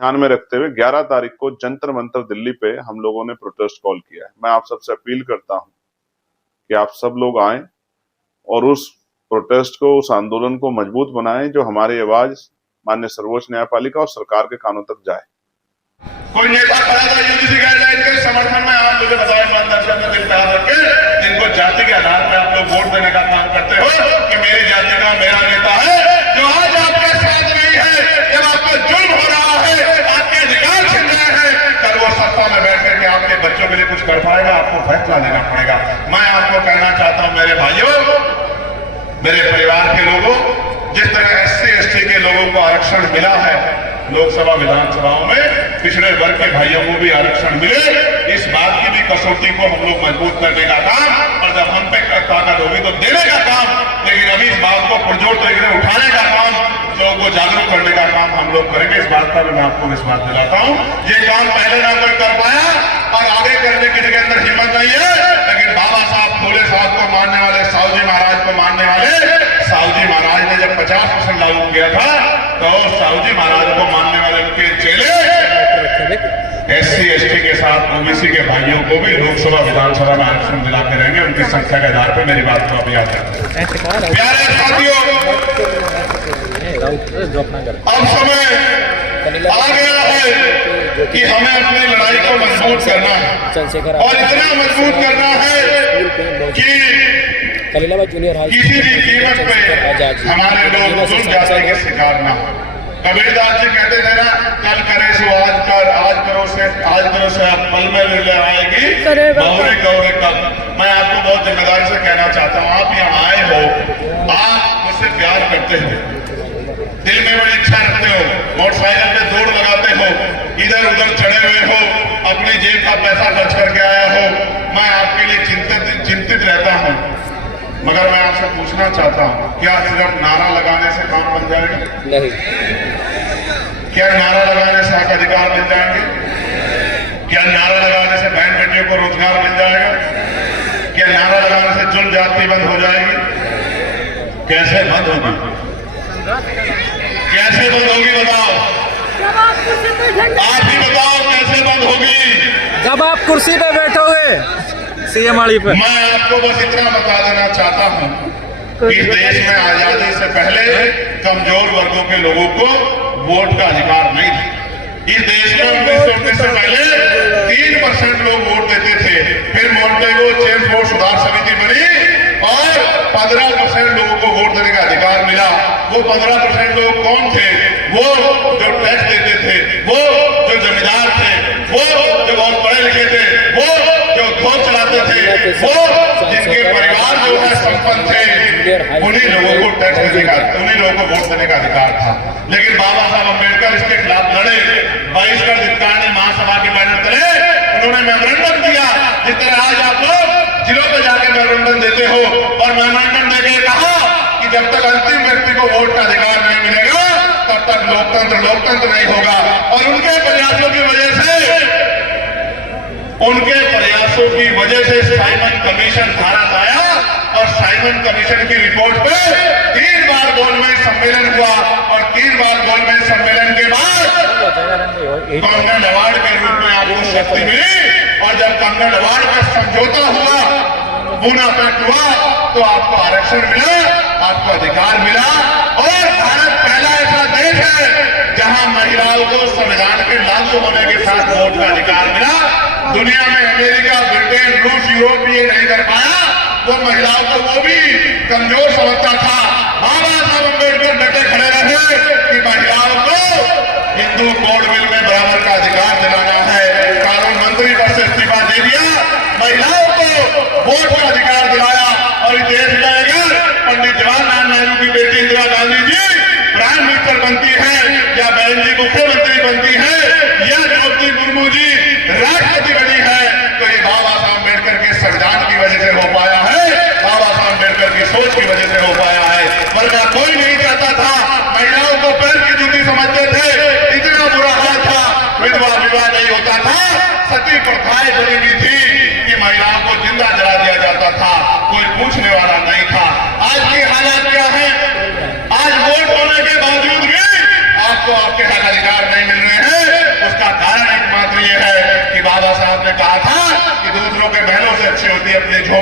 ध्यान में रखते हुए 11 तारीख को जंतर मंतर दिल्ली पे हम लोगों ने प्रोटेस्ट कॉल किया है। मैं आप सबसे अपील करता हूं कि आप सब लोग आएं और उस प्रोटेस्ट को, उस आंदोलन को मजबूत बनाएं, जो हमारी आवाज माननीय सर्वोच्च न्यायपालिका और सरकार के कानों तक जाए। कोई नेता खड़ा था यूजीसी गाइडलाइन के समर्थन में, आप मुझे बताएं ईमानदारी में दिल प्यार रख के जिनको जाति के आधार पर आप लोग वोट देने का काम करते हो कि मेरी जाति का मेरा नेता है, जो आज आपके साथ नहीं है, जब आपका जुल्म हो रहा है, आपके अधिकार छिन रहे हैं, कल वो सत्ता में बैठ करके आपके बच्चों के लिए कुछ कर पाएगा? आपको फैसला लेना पड़ेगा। मैं आपको कहना चाहता हूं मेरे भाइयों, मेरे परिवार के लोगों, जिस तरह SC ST के लोगों को आरक्षण मिला है लोकसभा विधानसभाओं में, पिछड़े वर्ग के भाइयों को भी आरक्षण मिले, इस बात की भी कसौटी को हम लोग मजबूत करने का काम, और जब हम पे ताकत होगी तो देने का काम, लेकिन अभी इस बात को पुरजोर तरीके से उठाने का काम, लोगों को जागरूक करने का काम हम लोग करेंगे। इस बात का मैं आपको विश्वास दिलाता हूं। ये काम पहले ना कोई कर पाया और आगे करने की जगह अंदर हिम्मत नहीं है, लेकिन बाबा साहब फूले साहब को मानने वाले, साहू जी महाराज को मानने वाले साहू जी महाराज ने जब 50% लागू किया था, तो साहू जी महाराज को मानने वाले उनके चेले SC ST के साथ OBC के भाइयों को भी लोकसभा विधानसभा में आरक्षण दिलाते रहेंगे, उनकी संख्या के आधार पर। मेरी बात को आप याद रखें। प्यारे साथियों, अब समय आ गया है कि हमें अपनी लड़ाई को मजबूत करना है, और इतना मजबूत करना है कि किसी भी कीमत पे हमारे लोग जुल्म जाति के शिकार ना हो। कबीरदास जी कहते थे ना, कल करे सो आज कर, आज करो से अब पल में ले आएगी बहुरी कौरे कल। मैं आपको बहुत जिम्मेदारी से कहना चाहता हूँ, आप यहाँ आए हो, आप मुझसे प्यार करते हो, दिल में बड़ी इच्छा रखते हो, मोटरसाइकिल पे दौड़ लगाते हो, इधर उधर चढ़े हुए हो, अपनी जेब का पैसा खर्च करके आया हो। मैं आपके लिए चिंतित रहता हूँ, मगर मैं आपसे पूछना चाहता हूँ, क्या सिर्फ नारा लगाने से काम बन जाएगा? नहीं। क्या नारा लगाने से हक अधिकार मिल जाएंगे? क्या नारा लगाने से बहन बेटियों को रोजगार मिल जाएगा? क्या नारा लगाने से जुल्म जाति बंद हो जाएगी? कैसे बंद होगी? कैसे बंद होगी बताओ? आप ही बताओ कैसे बंद होगी? जब आप कुर्सी पे बैठोगे CM वाली पे। मैं आपको बस इतना बता देना चाहता हूं कि इस देश में आजादी से पहले कमजोर वर्गों के लोगों को वोट का अधिकार नहीं था। इस देश में 1919 से पहले 3% लोग वोट देते थे, फिर मॉन्टेगो चेम्स वोट सुधार समिति बनी और 15% लोगों को वोट देने का अधिकार मिला। वो 15% लोग कौन थे? वो जो टैक्स देते थे, वो जो जमींदार थे, वो जो बहुत पढ़े लिखे थे, वो जो धोत चलाते थे, वो जिनके परिवार जो है संपन्न थे, उन्हीं लोगों को टैक्स देने का, उन्हीं लोगों को वोट देने का अधिकार था। लेकिन बाबा साहब अम्बेडकर इसके खिलाफ लड़े, बहिष्कार अधिकारी महासभा के बैनर तले उन्होंने मेमोरेंडम दिया। जिस तरह आज आप लोग जिलों पे जाके मेमोरेंडम देते हो, और मेमोरेंडम देके कहा कि जब तक अंतिम व्यक्ति को वोट का अधिकार नहीं मिलेगा तब तक लोकतंत्र नहीं होगा। और उनके प्रयासों की वजह से साइमन कमीशन भारत आया, और साइमन कमीशन की रिपोर्ट पे 3 बार गोलमेज सम्मेलन हुआ, और 3 बार गोलमेज सम्मेलन के बाद कॉमनवेल्थ अवार्ड के रूप में आपको शक्ति मिली, और जब कॉमनवेल्थ अवार्ड का समझौता हुआ, पूना पैक्ट हुआ, तो आपको आरक्षण मिला, आपको अधिकार मिला। और भारत पहला ऐसा देश है जहां महिलाओं को संविधान के लागू होने के साथ वोट का अधिकार मिला। दुनिया में अमेरिका, ब्रिटेन, रूस, यूरोप ये नहीं कर पाया, वो महिलाओं को वो भी कमजोर समझता था। बाबा साहब अम्बेडकर डटे खड़े रहे कि महिलाओं को हिंदू कोड बिल में बराबर का अधिकार दिलाना है। कानून मंत्री पद से इस्तीफा दे दिया, महिलाओं को वोट का अधिकार दिलाया, और इस देश में अगर पंडित जवाहरलाल नेहरू की बेटी इंदिरा गांधी जी प्राइम मिनिस्टर बनती है, या बहन जी मुख्यमंत्री बनती है, या द्रौपदी मुर्मू जी राष्ट्रपति बनी है, तो ये बाबा साहब अम्बेडकर के संविधान की वजह से हो पाया है, बाबा साहब अम्बेडकर की सोच की वजह से हो पाया है। वरना कोई नहीं चाहता था। महिलाओं को पैर की जूती समझते थे, इतना बुरा हाल था, विधवा विवाह नहीं होता था, सती प्रथाएं बनी हुई थी कि महिलाओं को जिंदा जला दिया जाता था, कोई पूछने वाला नहीं था। आज की हालत क्या है? आज वोट होने के बावजूद भी आपको आपके हक अधिकार नहीं मिल रहे हैं। बाबा साहब ने कहा था कि दूसरों के महलों से अच्छी होती है अपनी झोपड़ी।